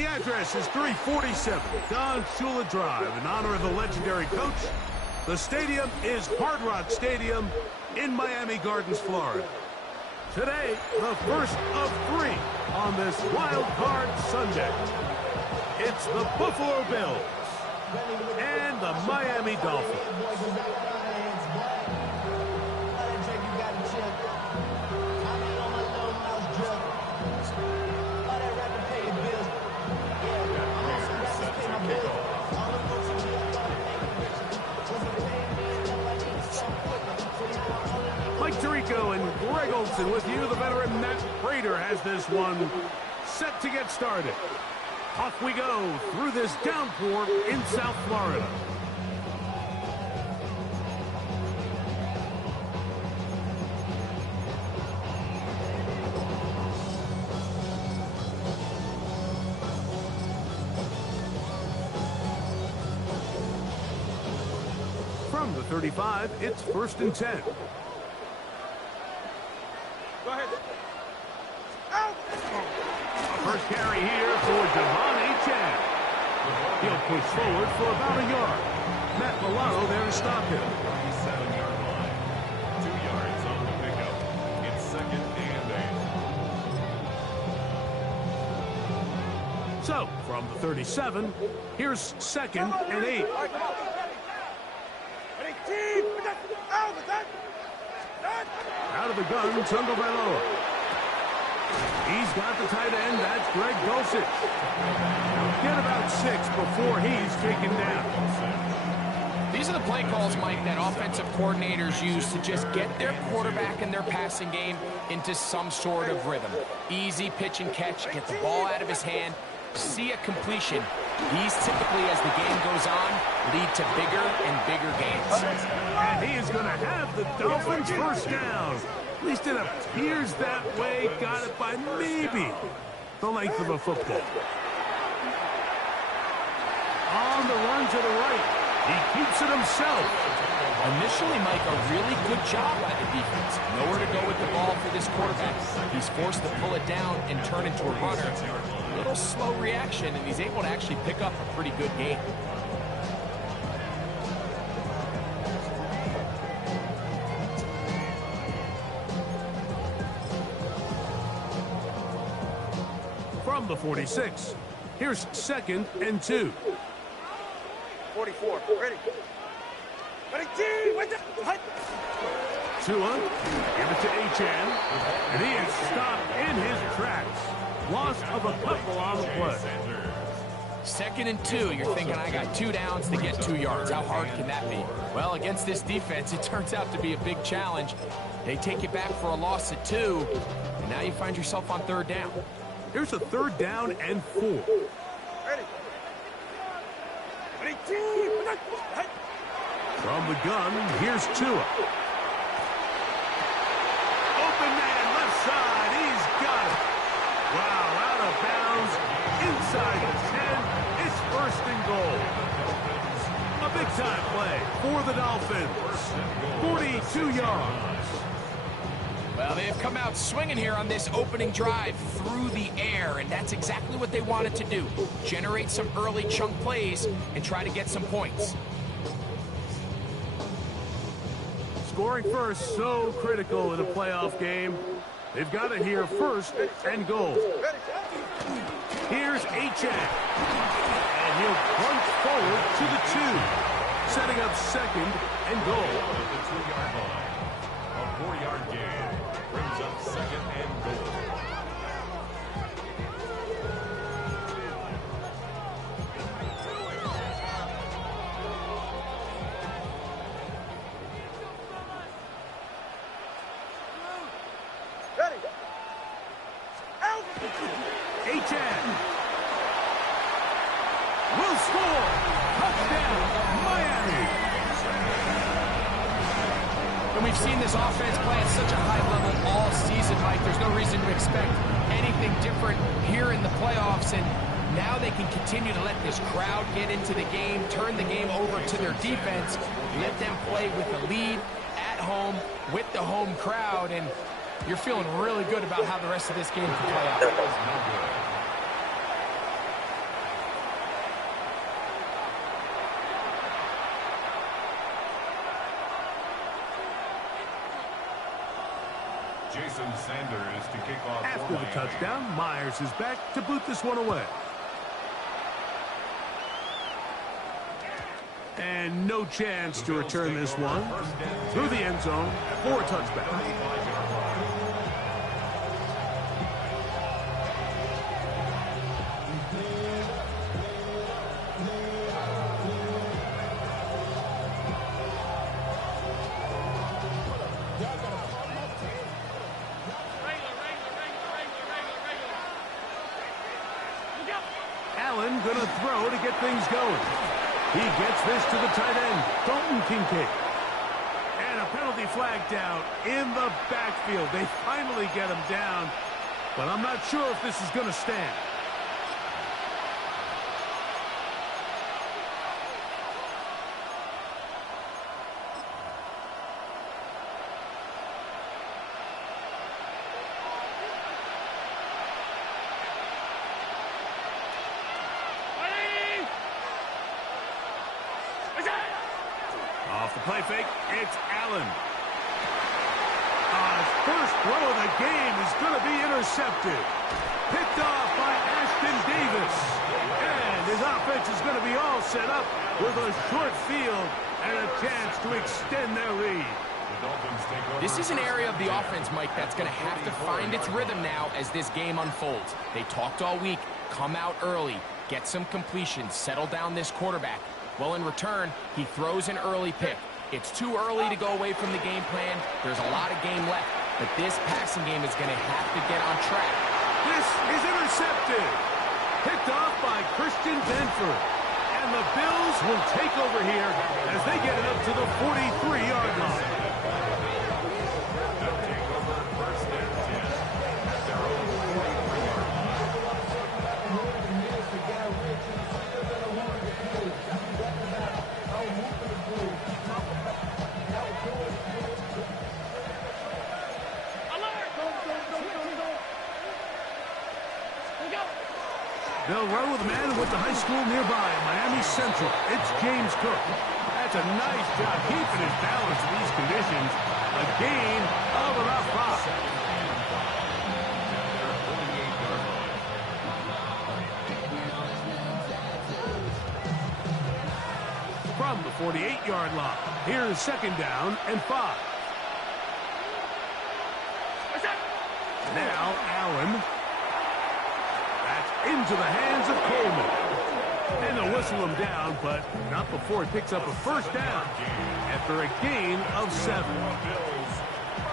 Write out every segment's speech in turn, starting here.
The address is 347 Don Shula Drive in honor of the legendary coach. The stadium is Hard Rock Stadium in Miami Gardens, Florida. Today, the first of 3 on this Wild Card Sunday. It's the Buffalo Bills and the Miami Dolphins. Mike Tirico and Greg Olson with you. The veteran Matt Prater has this one set to get started. Off we go through this downpour in South Florida. From the 35, it's 1st and 10. Go ahead. Out. First carry here for Devon Achane. He'll push forward for about a yard. Matt Milano there to stop him. 37-yard line. 2 yards on the pickup. It's 2nd and 8. So, from the 37, here's 2nd and 8. Out of the gun, Tagovailoa. He's got the tight end. That's Greg Dulcich. Get about 6 before he's taken down. These are the play calls, Mike, that offensive coordinators use to just get their quarterback and their passing game into some sort of rhythm. Easy pitch and catch, get the ball out of his hand, see a completion. These typically, as the game goes on, lead to bigger and bigger gains. And he is going to have the Dolphins first down. At least it appears that way. Got it by maybe the length of a football. On the run to the right. He keeps it himself. Initially, Mike, a really good job by the defense. Nowhere to go with the ball for this quarterback. He's forced to pull it down and turn into a runner. A little slow reaction, and he's able to actually pick up a pretty good game. From the 46, here's 2nd and 2. 44, ready. Tua, give it to Achane, and he is stopped in his tracks. Loss of a couple on the play. 2nd and 2, you're thinking, I got 2 downs to get 2 yards. How hard can that be? Well, against this defense, it turns out to be a big challenge. They take you back for a loss at 2, and now you find yourself on 3rd down. Here's a 3rd down and 4. Ready. From the gun, here's Tua. Open man, left side, he's got it. Wow, out of bounds, inside the 10, it's 1st and goal. A big-time play for the Dolphins, 42 yards. Well, they've come out swinging here on this opening drive through the air, and that's exactly what they wanted to do. Generate some early chunk plays and try to get some points. Scoring first, so critical in a playoff game. They've got it here 1st and goal. Here's Achane. And he'll plunge forward to the 2. Setting up 2nd and goal. At the 2-yard line. A 4-yard gain brings up 2nd and goal. Achane will score. Touchdown, Miami. And we've seen this offense play at such a high level all season, Mike. There's no reason to expect anything different here in the playoffs. And now they can continue to let this crowd get into the game, turn the game over to their defense, let them play with the lead at home with the home crowd. And you're feeling really good about how the rest of this game can play out. Jason Sanders to kick off. After the touchdown, Myers is back to boot this one away. And no chance to return this one through the end zone for a touchback. Allen gonna throw to get things going. He gets this to the tight end, Dalton Kincaid. And a penalty flag down in the backfield. They finally get him down, but I'm not sure if this is going to stand. Off the play fake, it's Allen. His first throw of the game is going to be intercepted. Picked off by Ashton Davis. And his offense is going to be all set up with a short field and a chance to extend their lead. This is an area of the offense, Mike, that's going to have to find its rhythm now as this game unfolds. They talked all week, come out early, get some completions, settle down this quarterback. Well, in return, he throws an early pick. It's too early to go away from the game plan. There's a lot of game left, but this passing game is going to have to get on track. This is intercepted. Picked off by Christian Benford. And the Bills will take over here as they get it up to the 43-yard line. They'll run with a man who went to high school nearby, Miami Central. It's James Cook. That's a nice job keeping his balance in these conditions. A gain of about 5. From the 48-yard line, here's second down and 5. Now Allen. Into the hands of Coleman. And they'll whistle him down, but not before he picks up a first down after a gain of 7.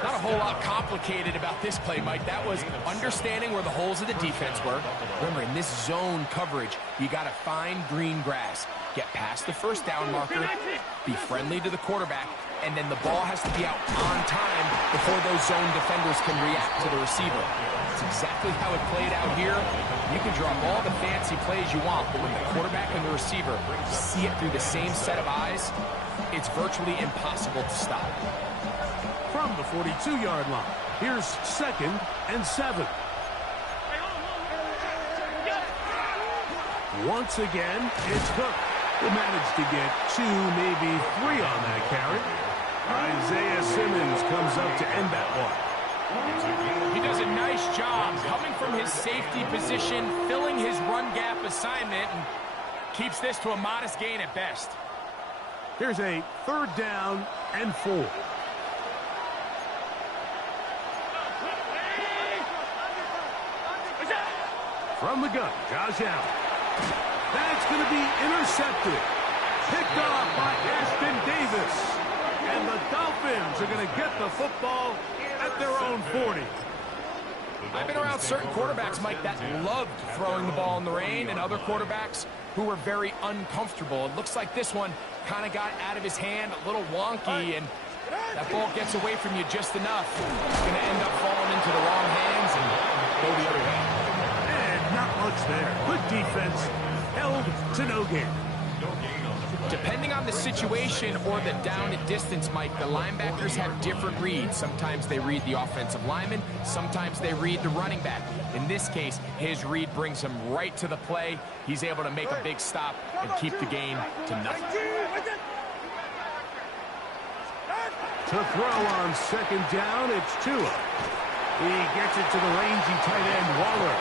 Not a whole lot complicated about this play, Mike. That was understanding where the holes of the defense were. Remember, in this zone coverage, you got to find green grass. Get past the first down marker, be friendly to the quarterback, and then the ball has to be out on time before those zone defenders can react to the receiver. That's exactly how it played out here. You can draw all the fancy plays you want, but when the quarterback and the receiver see it through the same set of eyes, it's virtually impossible to stop. From the 42-yard line, here's second and 7. Once again, it's Cook, who managed to get 2, maybe 3 on that carry. Isaiah Simmons comes up to end that one. He does a nice job coming from his safety position, filling his run gap assignment, and keeps this to a modest gain at best. Here's a third down and 4. From the gun, Josh Allen. That's going to be intercepted. Picked off by Ashton Davis. And the Dolphins are going to get the football at their own 40. I've been around certain quarterbacks, Mike, that loved throwing the ball in the rain, and other quarterbacks who were very uncomfortable. It looks like this one kind of got out of his hand, a little wonky, and that ball gets away from you just enough. It's going to end up falling into the wrong hands and go the other way. And not much there. Good defense, held to no gain. Depending on the situation or the down and distance, Mike, the linebackers have different reads. Sometimes they read the offensive lineman. Sometimes they read the running back. In this case, his read brings him right to the play. He's able to make a big stop and keep the game to nothing. To throw on second down, it's Tua. He gets it to the rangy tight end, Waller.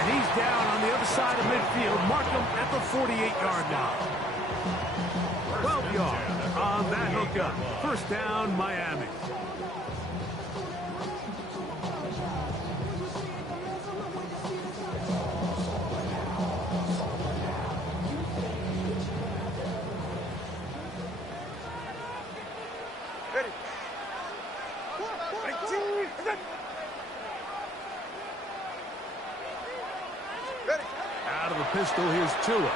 And he's down on the other side of midfield. Mark him at the 48-yard line. 12 yards on that hookup. First down, Miami. Out of the pistol, here's Tua.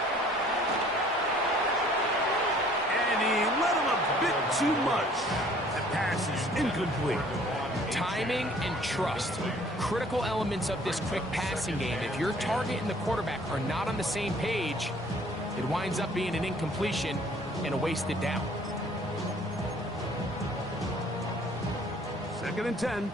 And he let him a bit too much. The pass is incomplete. Timing and trust, critical elements of this quick passing game. If your target and the quarterback are not on the same page, it winds up being an incompletion and a wasted down. 2nd and 10.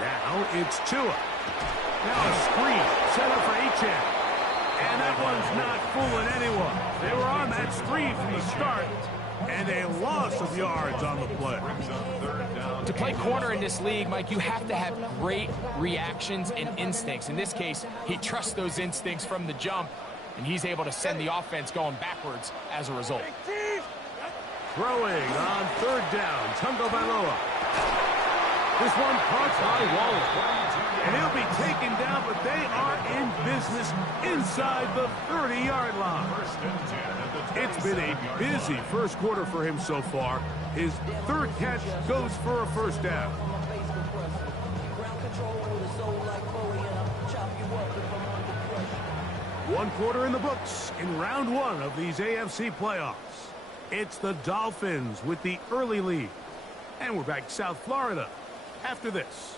Now it's Tua. Now a screen set up for Achane. And that one's not fooling anyone. They were on that screen from the start, and a loss of yards on the play. To play corner in this league, Mike, you have to have great reactions and instincts. In this case, he trusts those instincts from the jump, and he's able to send the offense going backwards as a result. Throwing on 3rd down, Tungo Bailoa. This one caught by Waller. And he'll be taken down, but they are in business inside the 30-yard line. It's been a busy first quarter for him so far. His 3rd catch goes for a first down. One quarter in the books in round 1 of these AFC playoffs. It's the Dolphins with the early lead. And we're back to South Florida after this.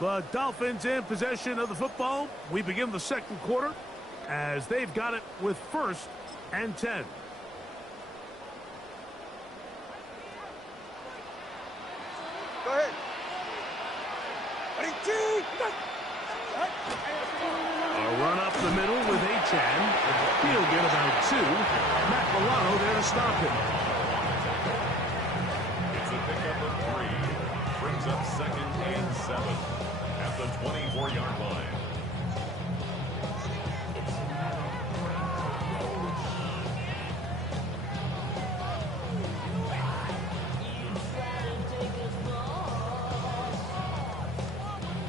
The Dolphins in possession of the football. We begin the 2nd quarter as they've got it with 1st and 10. Go ahead. A run up the middle with Achane. He'll get about 2. Matt Milano there to stop him. It's a pickup of 3. Brings up 2nd and 7 at the 24-yard line.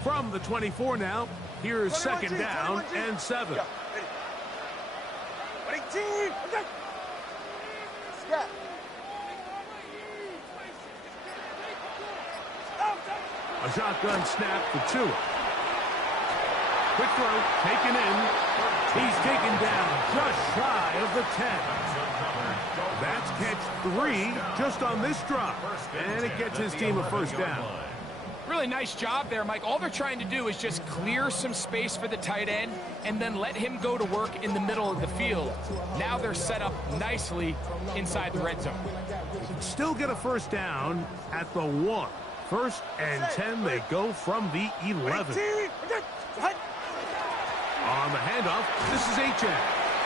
From the 24 now, here's 2nd down and 7. A shotgun snap for Tua. Quick throw, taken in. He's taken down just shy of the 10. That's catch 3 just on this drop. And it gets his team a first down. Really nice job there, Mike. All they're trying to do is just clear some space for the tight end and then let him go to work in the middle of the field. Now they're set up nicely inside the red zone. Still get a first down at the 1. 1st and 10, they go from the 11. On the handoff, this is Achane.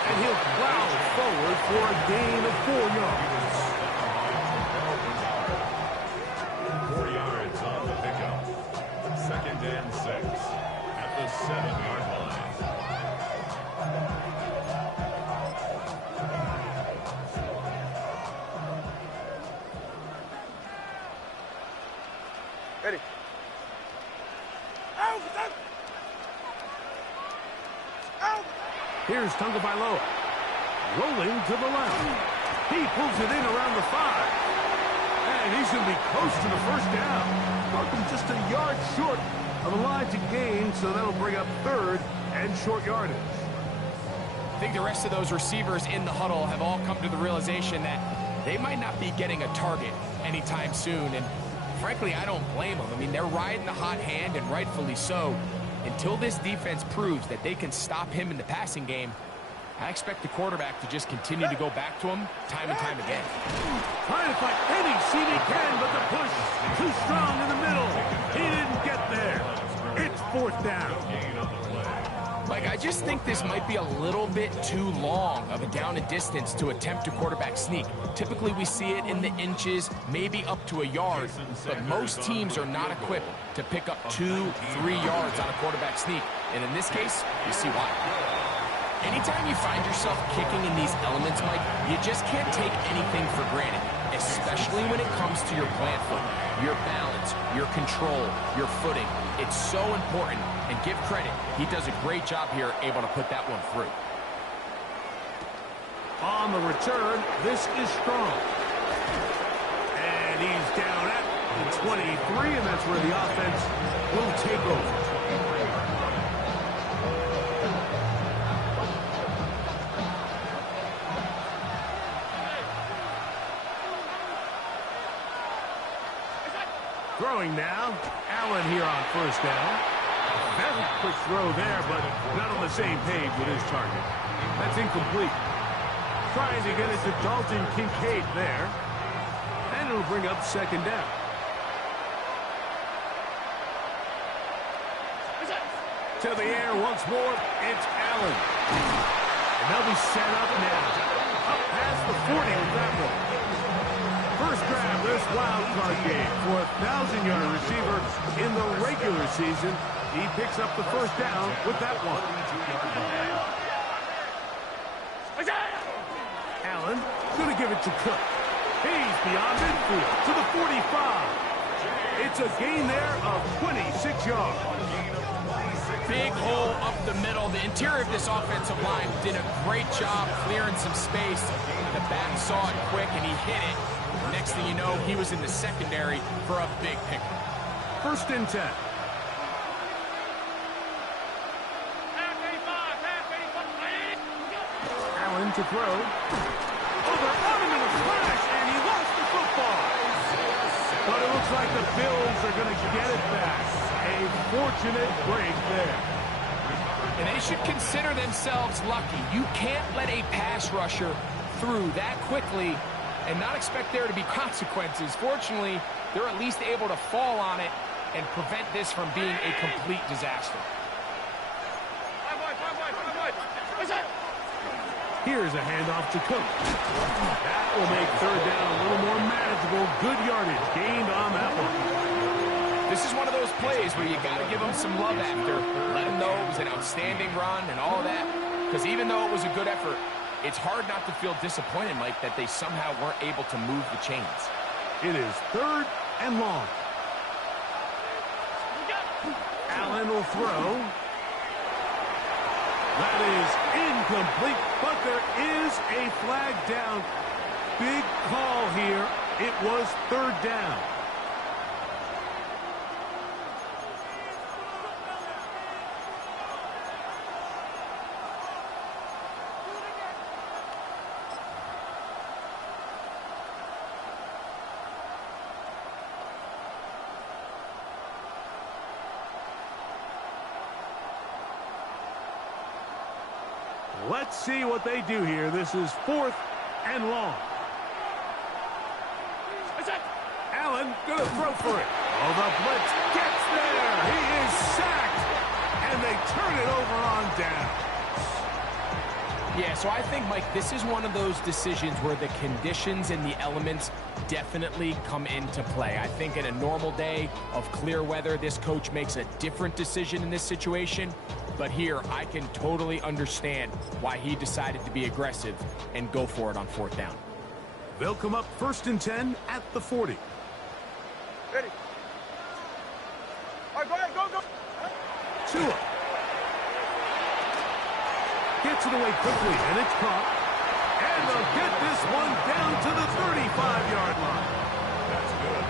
And he'll plow forward for a gain of 4 yards. 4 yards on the pickup. 2nd and 6 at the 7-yard line. Ready. Here's Tungo Bailoa. Rolling to the left. He pulls it in around the 5. And he's going to be close to the first down. Welcome just a yard short of the line to gain, so that'll bring up 3rd and short yardage. I think the rest of those receivers in the huddle have all come to the realization that they might not be getting a target anytime soon. And frankly, I don't blame them. I mean, they're riding the hot hand, and rightfully so. Until this defense proves that they can stop him in the passing game, I expect the quarterback to just continue to go back to him time and time again. Trying to find any seam he can, but the push too strong in the middle. He didn't get there. It's 4th 4th down. Mike, I just think this might be a little bit too long of a down and distance to attempt a quarterback sneak. Typically, we see it in the inches, maybe up to a yard, but most teams are not equipped to pick up 2-3 yards on a quarterback sneak, and in this case, you see why. Anytime you find yourself kicking in these elements, Mike, you just can't take anything for granted, especially when it comes to your plant foot, your balance, your control, your footing. It's so important, and give credit, he does a great job here able to put that one through. On the return, this is strong. And he's down at the 23, and that's where the offense will take over. Throwing now, Allen here on 1st down. Very quick throw there, but not on the same page with his target. That's incomplete. Trying to get it to Dalton Kincaid there. And it'll bring up 2nd down. To the air once more, it's Allen. And they'll be set up now. Up past the 40 with that one. First grab this wild card game for a 1,000-yard receiver in the regular season. He picks up the 1st down with that one. Allen going to give it to Cook. He's beyond midfield to the 45. It's a gain there of 26 yards. Big hole up the middle. The interior of this offensive line did a great job clearing some space. The back saw it quick, and he hit it. Next thing you know, he was in the secondary for a big pickup. 1st and 10. Allen to throw. Oh, they're on him in a flash, and he lost the football. But it looks like the Bills are going to get it back. A fortunate break there. And they should consider themselves lucky. You can't let a pass rusher through that quickly and not expect there to be consequences. Fortunately, they're at least able to fall on it and prevent this from being a complete disaster. Here's a handoff to Cook. That will make 3rd down a little more manageable. Good yardage gained on that one. This is one of those plays where you got to give them some love after. Let them know it was an outstanding run and all of that. Because even though it was a good effort, it's hard not to feel disappointed, Mike, that they somehow weren't able to move the chains. It is 3rd and long. Allen will throw. That is incomplete, but there is a flag down. Big call here. It was 3rd down. Let's see what they do here. This is 4th and long. Allen going to throw for it. Oh, the blitz gets there. He is sacked, and they turn it over on down. Yeah, so I think, Mike, this is one of those decisions where the conditions and the elements definitely come into play. I think in a normal day of clear weather, this coach makes a different decision in this situation. But here, I can totally understand why he decided to be aggressive and go for it on 4th down. They'll come up 1st and 10 at the 40. Ready. All right, go ahead, go. Tua gets it away quickly, and it's caught. And they'll get this one down to the 35-yard line. That's good.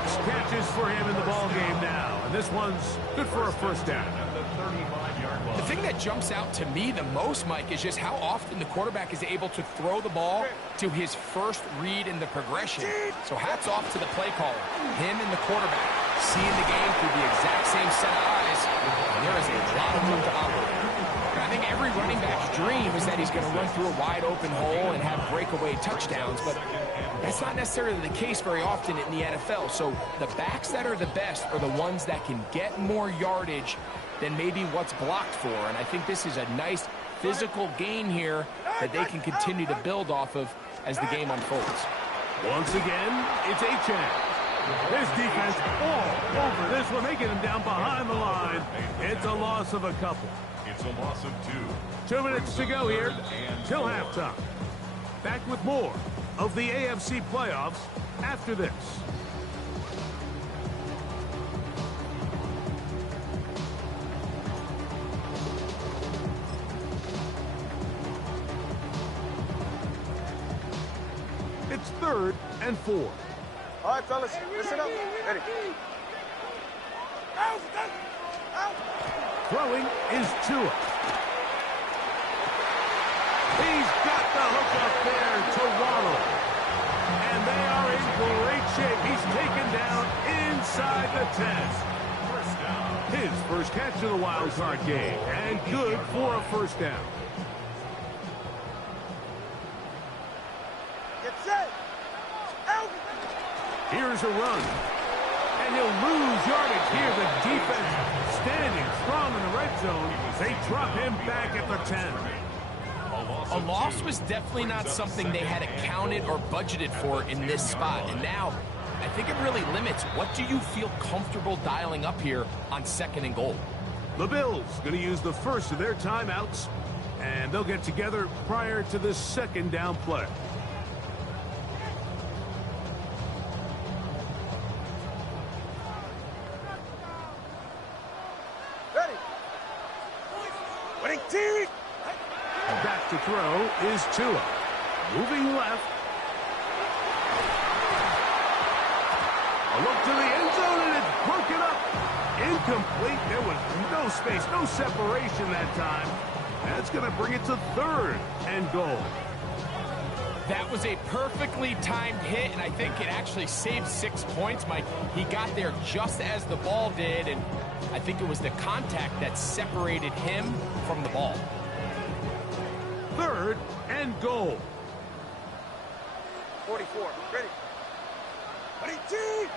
6 catches for him in the ball game now, and this one's good for a 1st down. At the 35-yard line. The thing that jumps out to me the most, Mike, is just how often the quarterback is able to throw the ball to his first read in the progression. So hats off to the play caller. Him and the quarterback seeing the game through the exact same set of eyes, and there is a lot of room to operate. And I think every running back's dream is that he's going to run through a wide open hole and have breakaway touchdowns, but that's not necessarily the case very often in the NFL. So the backs that are the best are the ones that can get more yardage than maybe what's blocked for. And I think this is a nice physical gain here that they can continue to build off of as the game unfolds. Once again, it's a chance. This defense all over this one. They get him down behind the line. It's a loss of a couple. It's a loss of 2. 2 minutes to go here till halftime. Back with more of the AFC playoffs after this. It's 3rd and 4. All right, fellas, listen up. Ready. Out. Throwing is Tua. He's got the hook up there to Waddle. And they are in great shape. He's taken down inside the 10. First down. His first catch of the wild card game. And good for a first down. Get set. Out. Here's a run. And he'll lose yardage here. The defense standing strong in the red zone. They drop him back at the 10. A loss was definitely not something they had accounted or budgeted for in this spot. And now, I think it really limits what do you feel comfortable dialing up here on 2nd and goal. The Bills going to use the first of their timeouts. And they'll get together prior to the 2nd down play. Ready. Winning team. Back to throw is Tua. Moving left. A look to the end zone, and it's broken up. Incomplete. There was no space, no separation that time. That's going to bring it to 3rd and goal. That was a perfectly timed hit, and I think it actually saved 6 points, Mike. He got there just as the ball did, and I think it was the contact that separated him from the ball. 3rd and goal. 44. Ready. Winning team.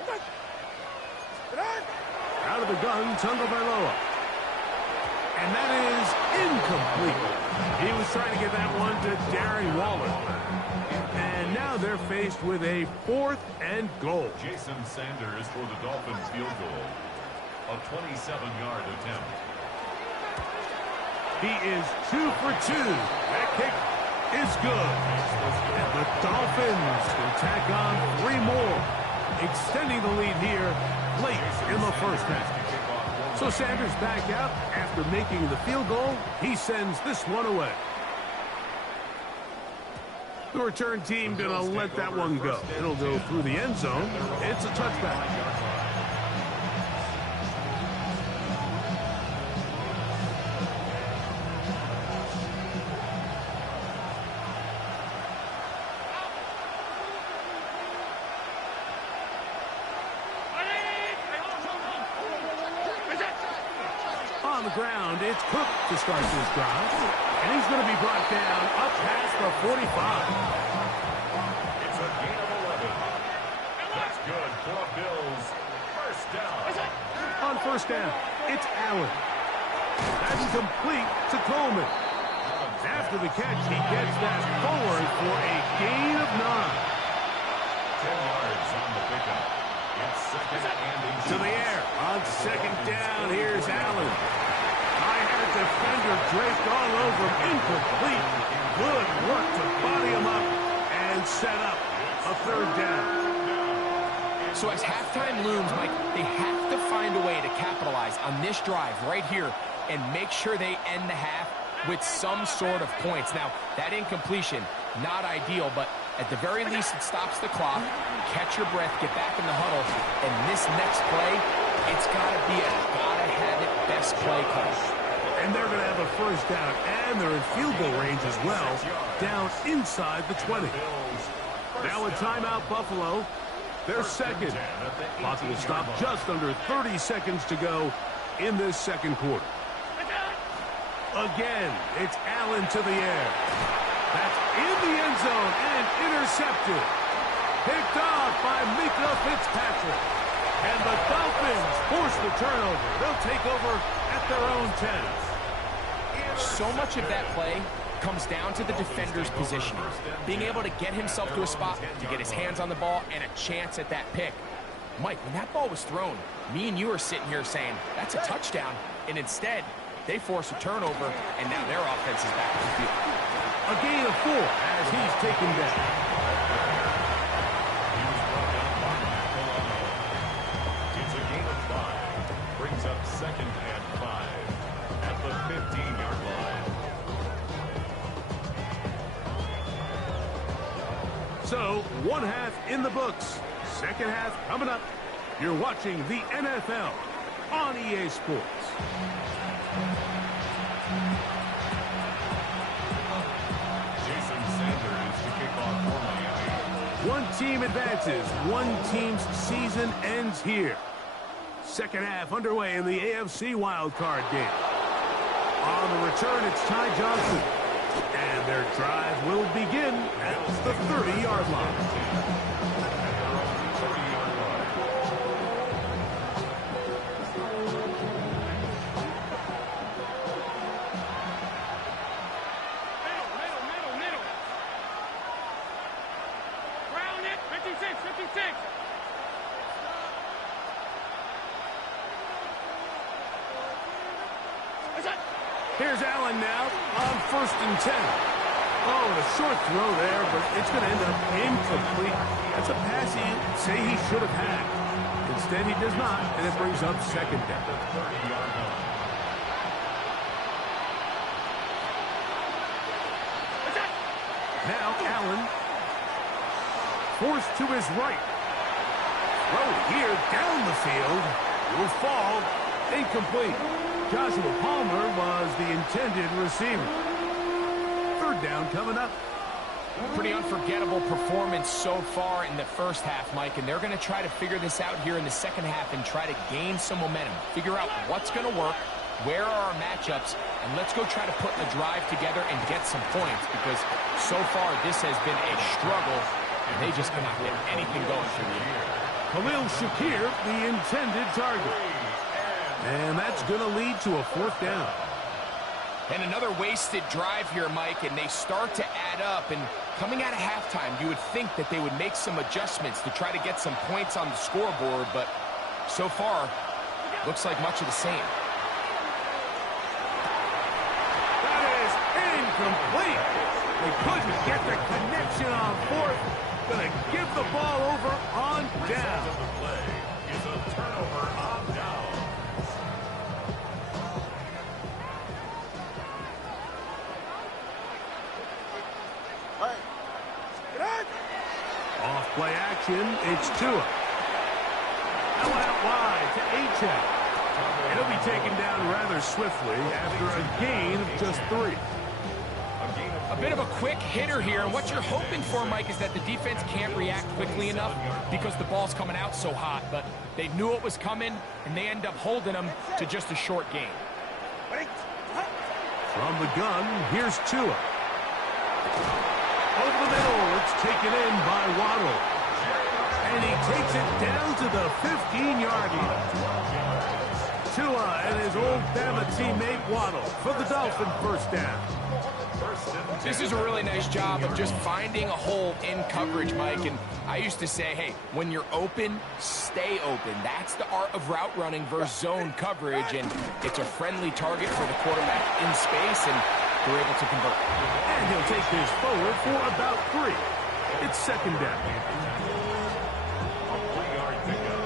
Out of the gun, Tagovailoa. And that is incomplete. He was trying to get that one to Darren Waller. And now they're faced with a 4th and goal. Jason Sanders for the Dolphins field goal. A 27-yard attempt. He is 2 for 2. That kick is good. And the Dolphins can tack on 3 more, extending the lead here late in the first half. So Sanders back out after making the field goal. He sends this one away. The return team going to let that one go. It'll go through the end zone. It's a touchback. On the ground, it's Cook to start this drive. And he's going to be brought down up past the 45. It's a gain of 11. That's good for Bills. First down. On first down, it's Allen. That's complete to Coleman. After the catch, he gets that forward for a gain of 9. 10 yards on the pickup. It's 2nd and 8. To the air. On 2nd down, here's Allen. Defender draped all over him. Incomplete. Good work to body him up and set up a 3rd down. So as halftime looms, Mike, they have to find a way to capitalize on this drive right here and make sure they end the half with some sort of points. Now, that incompletion, not ideal, but at the very least it stops the clock. Catch your breath, get back in the huddle, and this next play, it's got to be a gotta-have-it best play call. And they're going to have a first down, and they're in field goal range as well, down inside the 20. Now a timeout, Buffalo. They're 2nd. Clock will stop just under 30 seconds to go in this 2nd quarter. Again, it's Allen to the air. That's in the end zone and intercepted. Picked off by Mika Fitzpatrick. And the Dolphins force the turnover. They'll take over at their own 10. So much of that play comes down to the defender's positioning, being able to get himself to a spot to get his hands on the ball and a chance at that pick. Mike, when that ball was thrown, me and you are sitting here saying, that's a touchdown, and instead, they force a turnover, and now their offense is back on the field. A gain of 4 as he's taken down. It's a gain of 5. Brings up 2nd and 5 at the 15-yard line. So, one half in the books. Second half coming up. You're watching the NFL on EA Sports. Jason Sanders to kick off for Miami. One team advances. One team's season ends here. Second half underway in the AFC wildcard game. On the return, it's Ty Johnson. And their drive will begin at the 30-yard line. Here's Allen now on 1st and 10. Oh, and a short throw there, but it's going to end up incomplete. That's a pass he'd say he should have had. Instead, he does not, and it brings up 2nd down. Now Allen forced to his right. Throw here down the field. Will fall. Incomplete. Joshua Palmer was the intended receiver. 3rd down coming up. Pretty unforgettable performance so far in the first half, Mike, and they're going to try to figure this out here in the second half and try to gain some momentum. Figure out what's going to work, where are our matchups, and let's go try to put a drive together and get some points, because so far this has been a struggle, and they just cannot get anything going for the year. Khalil Shakir, the intended target. And that's going to lead to a 4th down. And another wasted drive here, Mike, and they start to add up. And coming out of halftime, you would think that they would make some adjustments to try to get some points on the scoreboard, but so far, looks like much of the same. That is incomplete. They couldn't get the connection on 4th. Going to give the ball over on down. The play is a turnover on down. Off play action, it's Tua. Now out wide to Achane. He'll be taken down rather swiftly after a gain of just 3. A bit of a quick hitter here, and what you're hoping for, Mike, is that the defense can't react quickly enough because the ball's coming out so hot, but they knew it was coming, and they end up holding them to just a short gain. From the gun, here's Tua. Over the middle, it's taken in by Waddle. And he takes it down to the 15-yard line. Tua and his old Bama teammate Waddle for the Dolphin 1st down. This is a really nice job of just finding a hole in coverage, Mike. And I used to say, hey, when you're open, stay open. That's the art of route running versus zone coverage. And it's a friendly target for the quarterback in space, and they're able to convert. And he'll take this forward for about 3. It's 2nd down. A 3-yard pickup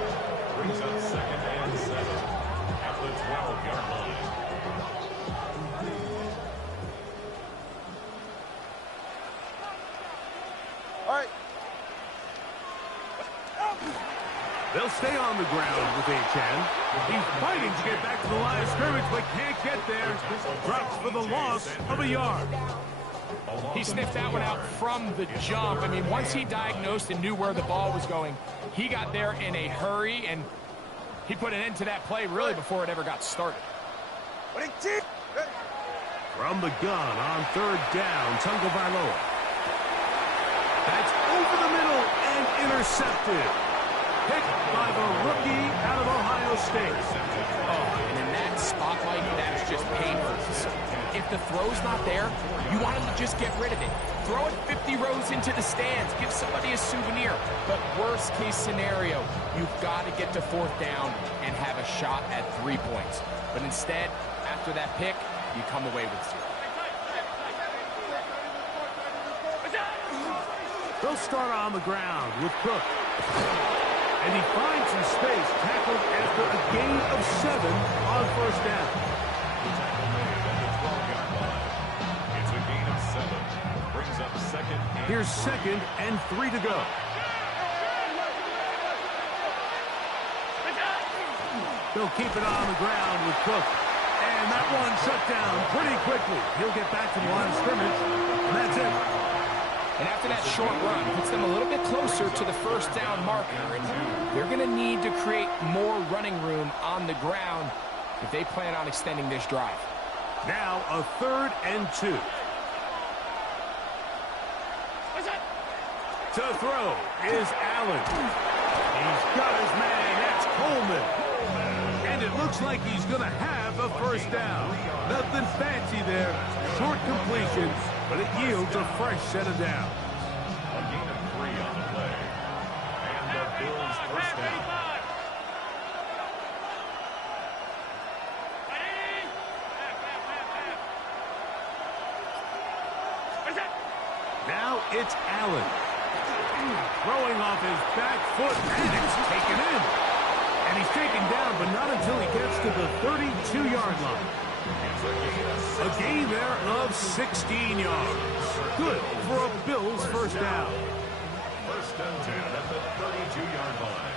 brings up 2nd and 7 at the 12-yard line. All right. They'll stay on the ground with Achane. He's fighting to get back to the line of scrimmage, but can't get there. Drops for the loss of a yard. He sniffed that one out from the jump. I mean, once he diagnosed and knew where the ball was going, he got there in a hurry, and he put an end to that play really before it ever got started. From the gun on 3rd down, Tagovailoa. That's over the middle and intercepted. Picked by the rookie out of Ohio State. Oh, and in that spot, Mike, that is just painful. So if the throw's not there, you want him to just get rid of it. Throw it 50 rows into the stands. Give somebody a souvenir. But worst case scenario, you've got to get to fourth down and have a shot at 3 points. But instead, after that pick, you come away with 0. They'll start on the ground with Cook. And he finds some space, tackled after a gain of 7 on first down. The tackle made at the 12-yard line. It's a gain of 7. Brings up second and Here's 2nd and 3 to go. They'll keep it on the ground with Cook. And that one shut down pretty quickly. He'll get back to the line of scrimmage. And that's it. And after that short run, puts them a little bit closer to the first down marker. And they're going to need to create more running room on the ground if they plan on extending this drive. Now a 3rd and 2. To throw is Allen. He's got his man. That's Coleman. And it looks like he's going to have a first down. Nothing fancy there. Short completion, but it yields a fresh set of downs. a gain of 3 on the play. And the Bills first down. Now it's Allen. Throwing off his back foot, and it's taken in. And he's taken down, but not until he gets to the 32-yard line. A gain there of 16 yards. Good for a Bills first down. First and 10 at the 32-yard line.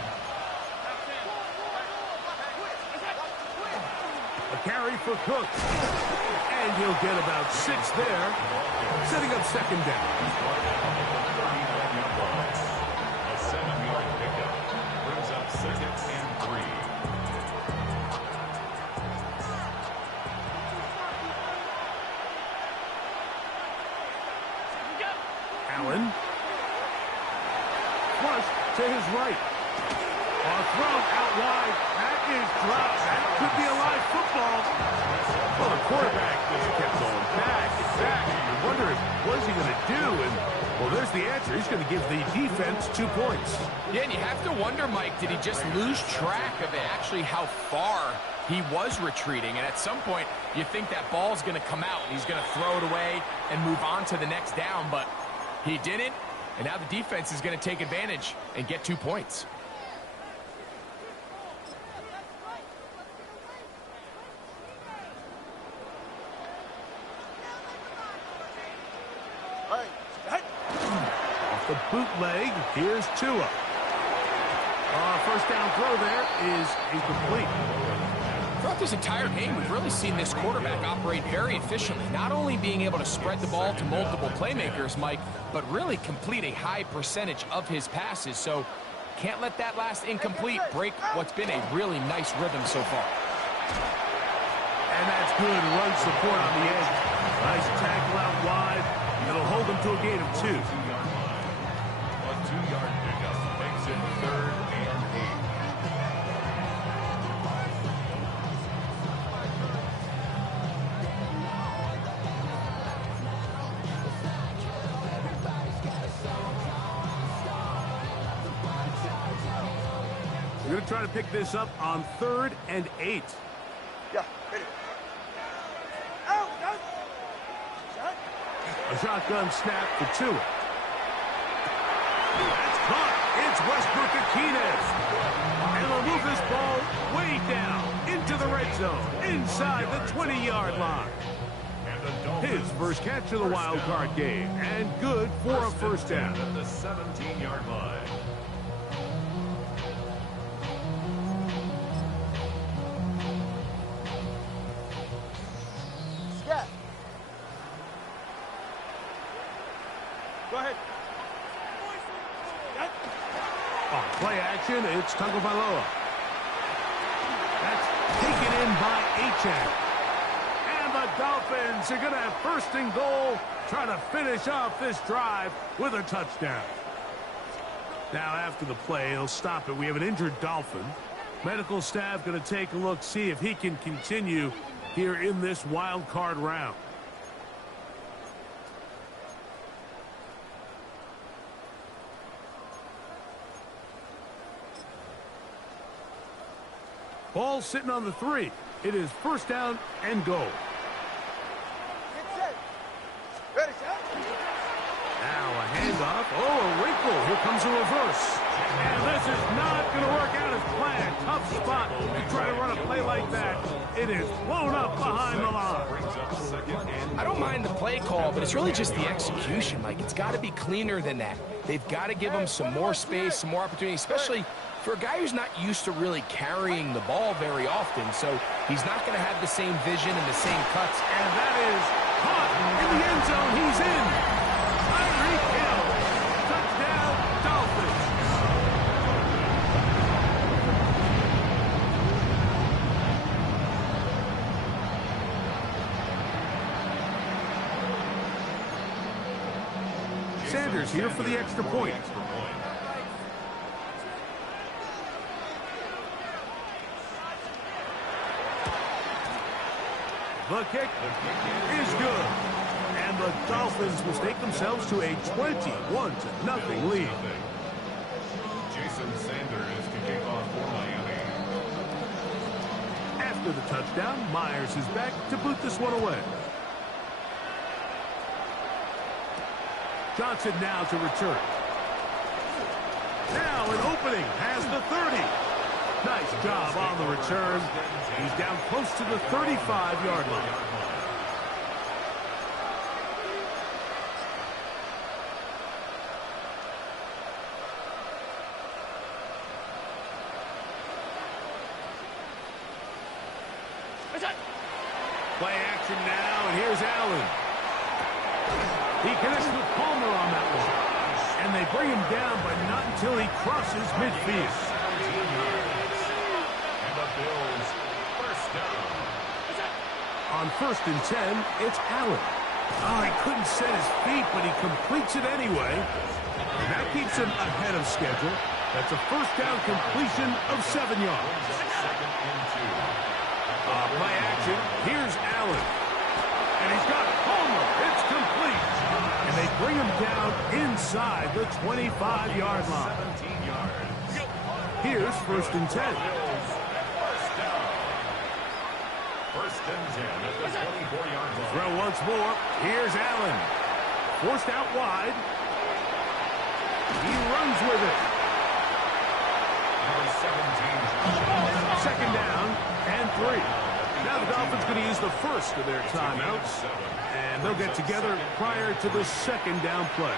A carry for Cook. And he'll get about 6 there, setting up second down. A 7-yard pickup brings up second and 3. Allen. Flush to his right. Thrown out wide. That is dropped. That could be a live football. Well, the quarterback just kept going back and back. You wonder what is he going to do? And, well, there's the answer. He's going to give the defense 2 points. Yeah, and you have to wonder, Mike, did he just lose track of actually how far he was retreating? And at some point, you think that ball's going to come out. He's going to throw it away and move on to the next down, but he didn't. And now the defense is going to take advantage and get 2 points. The bootleg, here's Tua. First down throw there is incomplete. Throughout this entire game, we've really seen this quarterback operate very efficiently, not only being able to spread the ball to multiple playmakers, Mike, but really complete a high percentage of his passes. So can't let that last incomplete break what's been a really nice rhythm so far. And that's good run support on the edge. Nice tackle out wide. It'll hold them to a gain of 2. A 2-yard pickup makes it 3rd and 8. We're going to try to pick this up on 3rd and 8. Yeah, ready. Out, out. Shot. A shotgun snap for Tua. That's caught. It's Westbrook Akines. And they'll move this ball way down into the red zone, inside the 20-yard line. His first catch of the wild card game, and good for a first down. At the 17-yard line. Scat. Go ahead. On play action, it's Tagovailoa. That's taken in by Achane. And the Dolphins are going to have first and goal, trying to finish off this drive with a touchdown. Now, after the play, he'll stop it. We have an injured Dolphin. Medical staff going to take a look, see if he can continue here in this wild card round. Ball sitting on the 3. It is first down and goal. Now a handoff. Oh, a wrinkle. Here comes a reverse. And this is not going to work out as planned. Tough spot to try to run a play like that. It is blown up behind the line. I don't mind the play call, but it's really just the execution, Mike. It's got to be cleaner than that. They've got to give him some more space, some more opportunity, especially for a guy who's not used to really carrying the ball very often. So he's not going to have the same vision and the same cuts. And that is caught in the end zone. He's in. Tyreek Hill. Touchdown, Dolphins. Sanders here for the extra point. The kick is good. And the Dolphins will take themselves to a 21-0 lead. Jason Sanders to kick off for Miami. After the touchdown, Myers is back to boot this one away. Johnson now to return. Now an opening has the 30. Nice job on the return. He's down close to the 35-yard line. Play action now, and here's Allen. He connects with Palmer on that one. And they bring him down, but not until he crosses midfield. And the Bills first down. On 1st and 10, it's Allen. Oh, he couldn't set his feet, but he completes it anyway. And that keeps him ahead of schedule. That's a first down completion of 7 yards. Play action. Here's Allen. And he's got Palmer. It's complete. And they bring him down inside the 25-yard line. 17 yards. Here's 1st and 10. First and 10 at the 24-yard line. Throw once more. Here's Allen. Forced out wide. He runs with it. Number 17. Second down and 3. Now the Dolphins going to use the first of their timeouts. And they'll get together prior to the second down play.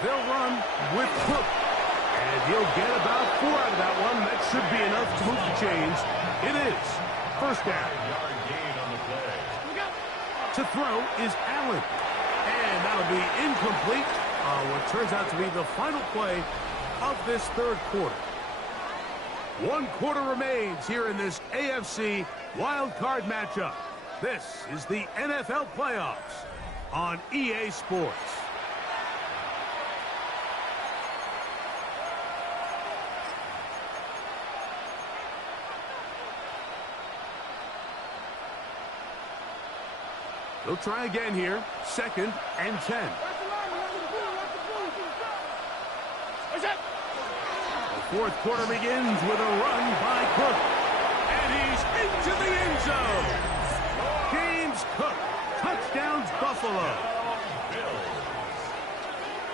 They'll run with Cook. And he'll get about 4 out of that one. That should be enough to move the chains. It is first down. To throw is Allen. And that'll be incomplete on what turns out to be the final play of this third quarter. 1 quarter remains here in this AFC wild card matchup. This is the NFL playoffs on EA Sports. They'll try again here. 2nd and 10. The fourth quarter begins with a run by Cook. And he's into the end zone. James Cook. Touchdowns Buffalo.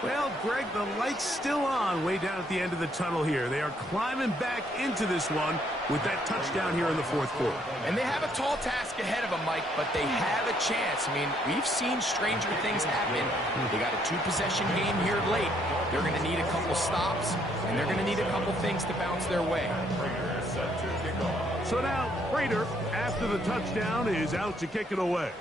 Well, Greg, the light's still on way down at the end of the tunnel here. They are climbing back into this one with that touchdown here in the fourth quarter. And they have a tall task ahead of them, Mike, but they have a chance. I mean, we've seen stranger things happen. They got a 2-possession game here late. They're going to need a couple stops, and they're going to need a couple things to bounce their way. So now, Prater, after the touchdown, is out to kick it away.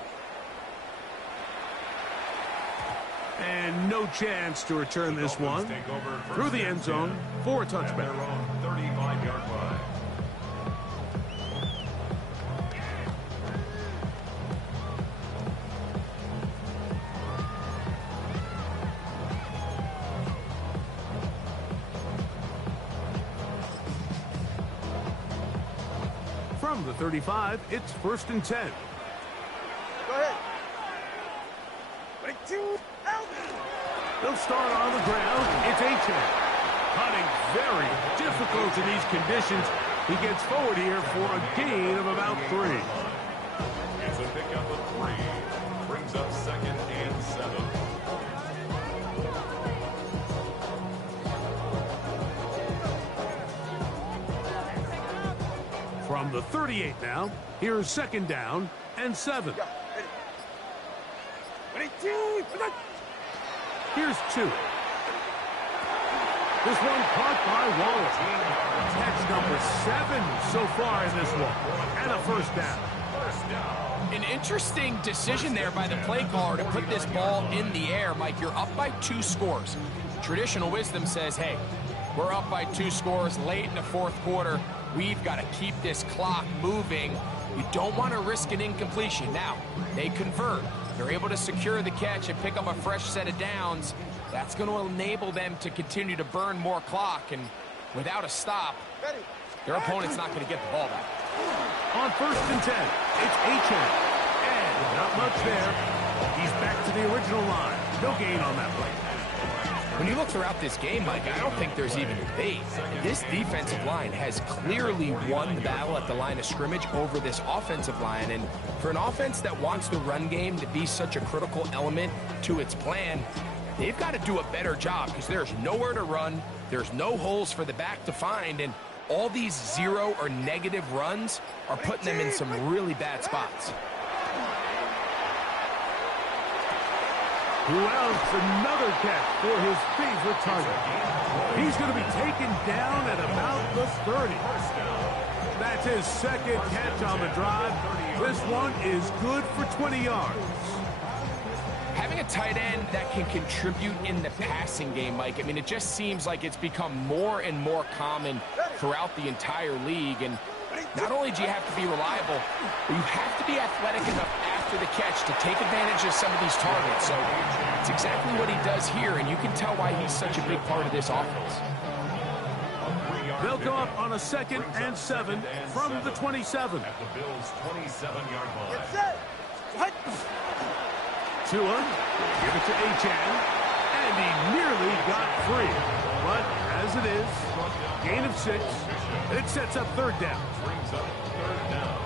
And no chance to return this one through the end zone for a touchback. 35-yard line. From the 35, it's 1st and 10. Go ahead. 22. Out. They'll start on the ground. It's Achan. Hunting very difficult in these conditions. He gets forward here for a gain of about 3. It's a pickup of 3. Brings up 2nd and 7. From the 38 now, here's 2nd down and 7. Yeah, ready. 22. Here's 2. This one caught by Wallace. Catch number 7 so far in this one. And a 1st down. An interesting decision there by the play caller to put this ball in the air. Mike, you're up by 2 scores. Traditional wisdom says, hey, we're up by 2 scores late in the 4th quarter. We've got to keep this clock moving. You don't want to risk an incompletion. Now, they convert. They're able to secure the catch and pick up a fresh set of downs. That's going to enable them to continue to burn more clock. And without a stop, their opponent's not going to get the ball back. On 1st and 10, it's Achan. And not much there. He's back to the original line. No gain on that play. When you look throughout this game, Mike, I don't think there's even debate. This defensive line has clearly won the battle at the line of scrimmage over this offensive line. And for an offense that wants the run game to be such a critical element to its plan, they've got to do a better job because there's nowhere to run. There's no holes for the back to find. And all these 0 or negative runs are putting them in some really bad spots. Who else? Another catch for his favorite target. He's going to be taken down at about the 30. That's his 2nd catch on the drive. This one is good for 20 yards. Having a tight end that can contribute in the passing game, Mike, I mean, it just seems like it's become more and more common throughout the entire league. And not only do you have to be reliable, but you have to be athletic enough after the catch to take advantage of some of these targets. So it's exactly what he does here, and you can tell why he's such a big part of this offense. They'll go up on a 2nd and 7 from the 27. At the Bills' 27-yard line. Get set. What? Tua, give it to Achan, and he nearly got free. But as it is, gain of 6, it sets up 3rd down. Brings up 3rd down.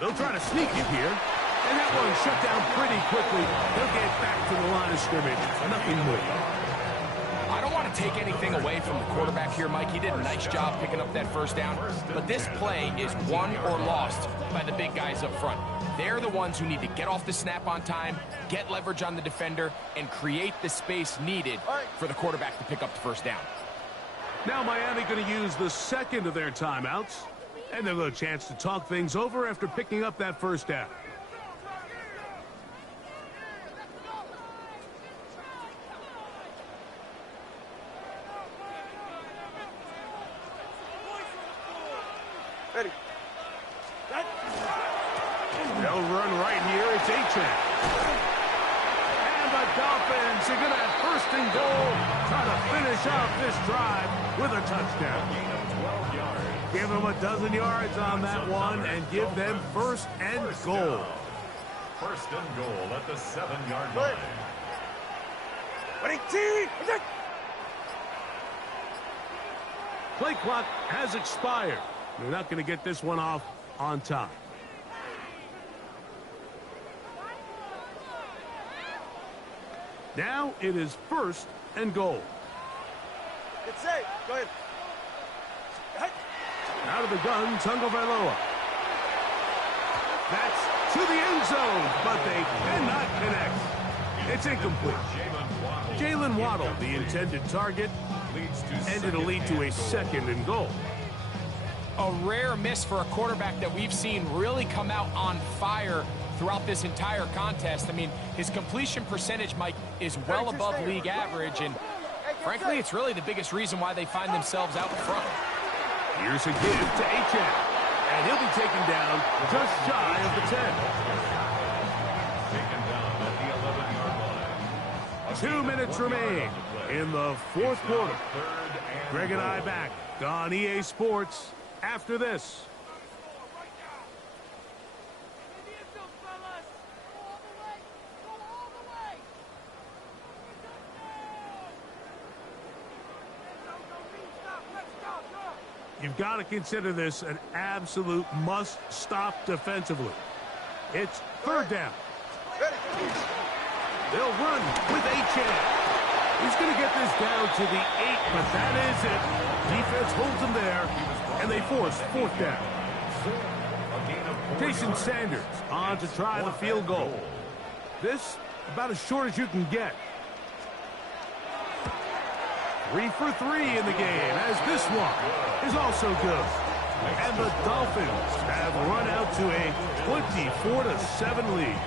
They'll try to sneak it here, and that one shut down pretty quickly. They'll get back to the line of scrimmage. Nothing more. I don't want to take anything away from the quarterback here, Mike. He did a nice job picking up that 1st down, but this play is won or lost by the big guys up front. They're the ones who need to get off the snap on time, get leverage on the defender, and create the space needed for the quarterback to pick up the 1st down. Now Miami going to use the 2nd of their timeouts. And they'll have a chance to talk things over after picking up that 1st down. Ready. They'll run right here. It's Achan. And the Dolphins are going to have 1st and goal. Try to finish off this drive with a touchdown. Give them a dozen yards on that one and give them 1st and goal. 1st and goal at the 7-yard line. 22. Play clock has expired. They're not going to get this one off on time. Now it is 1st and goal. Get set. Go ahead. Out of the gun, Tagovailoa. That's to the end zone, but they cannot connect. It's incomplete. Jalen Waddle, the intended target, and it'll lead to a 2nd and goal. A rare miss for a quarterback that we've seen really come out on fire throughout this entire contest. I mean, his completion percentage, Mike, is well above league average, and frankly, it's really the biggest reason why they find themselves out front. Here's a give to H.M., and he'll be taken down just shy of the 10. Taken down at the 11-yard line. 2 minutes remain in the 4th quarter. Greg and I back on EA Sports after this. You've got to consider this an absolute must-stop defensively. It's 3rd down. They'll run with H.M. He's going to get this down to the 8, but that is it. Defense holds him there, and they force 4th down. Jason Sanders on to try the field goal. This about as short as you can get. 3 for 3 in the game, as this one is also good. And the Dolphins have run out to a 24-7 lead.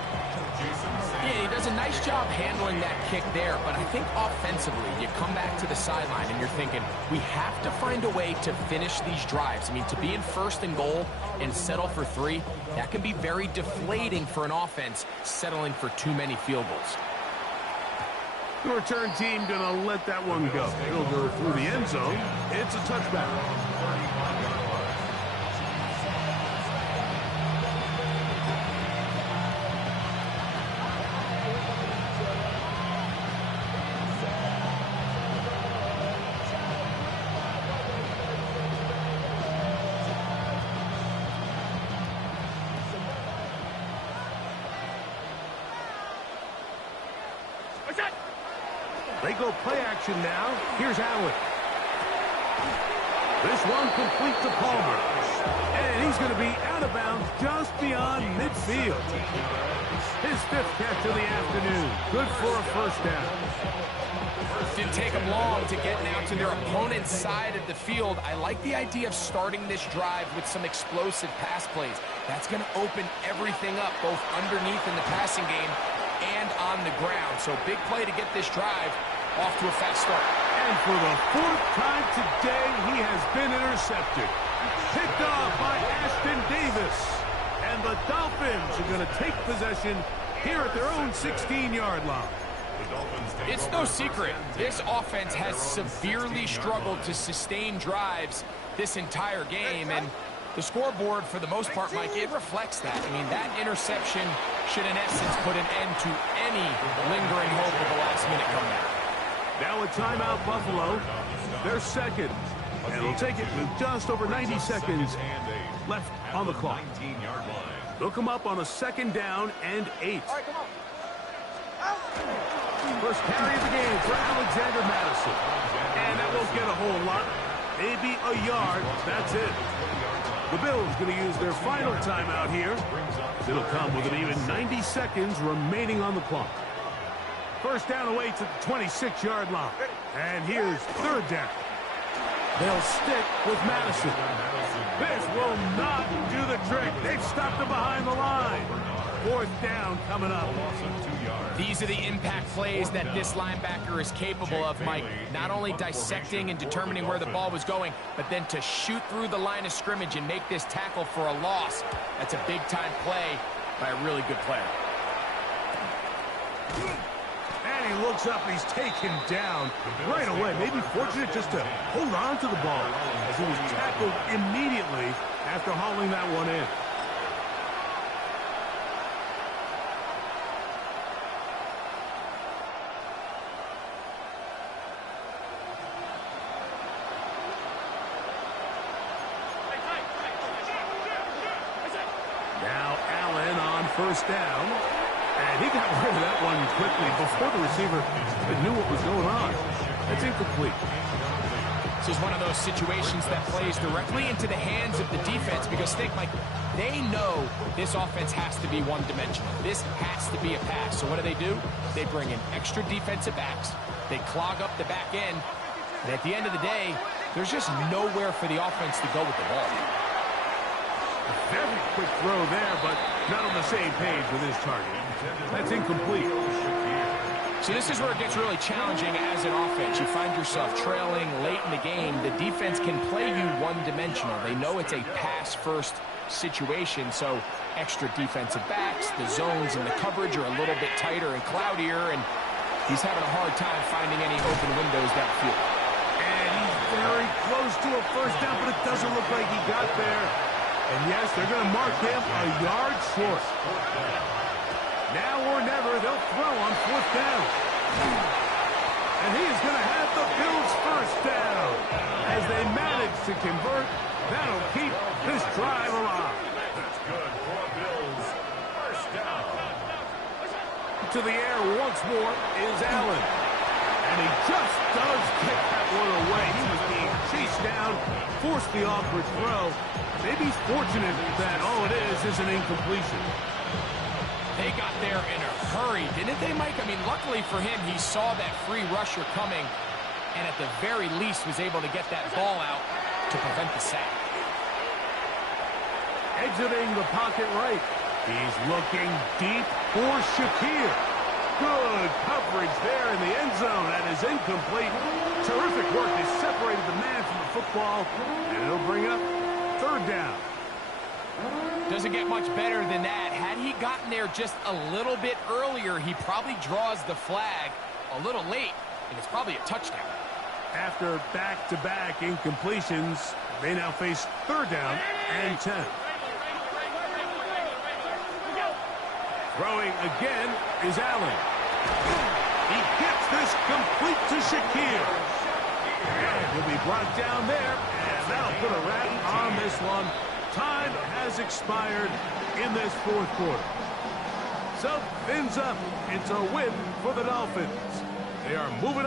Yeah, he does a nice job handling that kick there, but I think offensively, you come back to the sideline and you're thinking, we have to find a way to finish these drives. I mean, to be in 1st and goal and settle for 3, that can be very deflating for an offense settling for too many field goals. The return team going to let that one go. It'll go through the end zone. It's a touchback. They go play action now. Here's Allen. This one complete to Palmer. And he's going to be out of bounds just beyond midfield. His 5th catch of the afternoon. Good for a 1st down. Didn't take them long to get now to their opponent's side of the field. I like the idea of starting this drive with some explosive pass plays. That's going to open everything up, both underneath in the passing game and on the ground. So big play to get this drive off to a fast start. And for the 4th time today, he has been intercepted. Picked off by Ashton Davis. And the Dolphins are going to take possession here at their own 16-yard line. It's no secret, this offense has severely struggled to sustain drives this entire game, and the scoreboard, for the most part, Mike, it reflects that. I mean, that interception should, in essence, put an end to any lingering hope of a last-minute comeback. Now a timeout, Buffalo. They're 2nd, and they'll take it with just over 90 seconds left on the clock. They'll come up on a 2nd down and 8. First carry of the game for Alexander Madison. And that won't get a whole lot. Maybe a yard. That's it. The Bills going to use their final timeout here. It'll come with an even 90 seconds remaining on the clock. First down away to the 26-yard line. And here's 3rd down. They'll stick with Madison. This will not do the trick. They've stopped him behind the line. 4th down coming up. These are the impact plays that this linebacker is capable of, Mike. Not only dissecting and determining where the ball was going, but then to shoot through the line of scrimmage and make this tackle for a loss. That's a big-time play by a really good player. And he looks up, and he's taken down right away. Maybe fortunate just to hold on to the ball as he was tackled immediately after hauling that one in. Now Allen on 1st down. And he got rid of that one quickly before the receiver even knew what was going on. That's incomplete. This is one of those situations that plays directly into the hands of the defense because think, Mike, they know this offense has to be one-dimensional. This has to be a pass. So what do? They bring in extra defensive backs. They clog up the back end. And at the end of the day, there's just nowhere for the offense to go with the ball. A very quick throw there, but not on the same page with his target. That's incomplete. So this is where it gets really challenging as an offense. You find yourself trailing late in the game. The defense can play you one-dimensional. They know it's a pass-first situation, so extra defensive backs, the zones and the coverage are a little bit tighter and cloudier, and he's having a hard time finding any open windows downfield. And he's very close to a first down, but it doesn't look like he got there. And yes, they're going to mark him a yard short. Now or never, they'll throw on fourth down. And he is going to have the Bills first down. As they manage to convert, that'll keep this drive alive. That's good for Bills. First down. To the air once more is Allen. And he just does get that one away. He was being chased down, forced the awkward throw. Maybe he's fortunate that all it is an incompletion. They got there in a hurry, didn't they, Mike? I mean, luckily for him, he saw that free rusher coming, and at the very least was able to get that ball out to prevent the sack. Exiting the pocket right. He's looking deep for Shakir. Good coverage there in the end zone. That is incomplete. Terrific work. They separated the man from the football, and it'll bring up third down. Doesn't get much better than that. Had he gotten there just a little bit earlier, he probably draws the flag a little late, and it's probably a touchdown. After back-to-back incompletions, they now face third down and 10. Throwing again is Allen. He gets this complete to Shakir. And he'll be brought down there, and that'll put a wrap on this one. Time has expired in this fourth quarter. So, fins up. It's a win for the Dolphins. They are moving